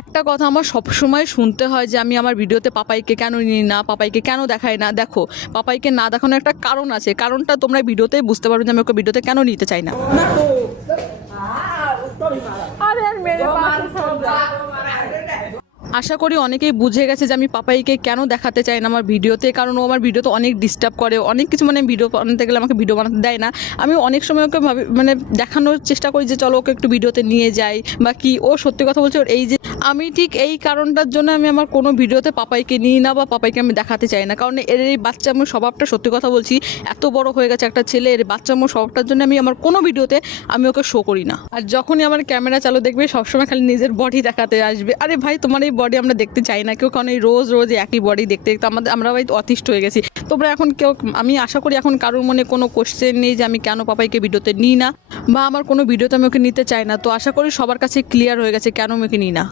একটা কথা আমার সবসময় শুনতে হয় যে আমি আমার ভিডিওতে পাপাইকে কেন নিই না, পাপাইকে কেন দেখাই না। দেখো, পাপাইকে না দেখানোর একটা কারণ আছে, কারণটা তোমরা ভিডিওতেই বুঝতে পারবে যে আমি ওকে ভিডিওতে কেন নিতে চাই না। আশা করি অনেকেই বুঝে গেছে যে আমি পাপাইকে কেন দেখাতে চাই না আমার ভিডিওতে, কারণ ও আমার ভিডিওতে অনেক ডিস্টার্ব করে, অনেক কিছু, মানে ভিডিও বানাতে গেলে আমাকে ভিডিও বানাতে দেয় না। আমি অনেক সময় ওকে মানে দেখানোর চেষ্টা করি যে চলো ওকে একটু ভিডিওতে নিয়ে যাই বা কি। ও সত্যি কথা বলছে, ওর এই যে আমি ঠিক এই কারণটার জন্য আমি আমার কোনো ভিডিওতে পাপাইকে নিই না বা পাপাইকে আমি দেখাতে চাই না। কারণ এর এই বাচ্চামো স্বভাবটা, সত্যি কথা বলছি, এত বড় হয়ে গেছে একটা ছেলে, এর বাচ্চামো স্বভাবটার জন্য আমি আমার কোনো ভিডিওতে আমি ওকে শো করি না। আর যখনই আমার ক্যামেরা চালু দেখবে সবসময় খালি নিজের বডি দেখাতে আসবে। আরে ভাই, তোমার এই বডি আমরা দেখতে চাই না কেউ, কারণ এই রোজ রোজ একই বডি দেখতে দেখতে আমরা ভাই অতিষ্ঠ হয়ে গেছি। তোমরা এখন কেউ, আমি আশা করি এখন কারোর মনে কোনো কোশ্চেন নেই যে আমি কেন পাপাইকে ভিডিওতে নিই না বা আমার কোনো ভিডিওতে আমি ওকে নিতে চাই না। তো আশা করি সবার কাছে ক্লিয়ার হয়ে গেছে কেন আমি ওকে নিই না।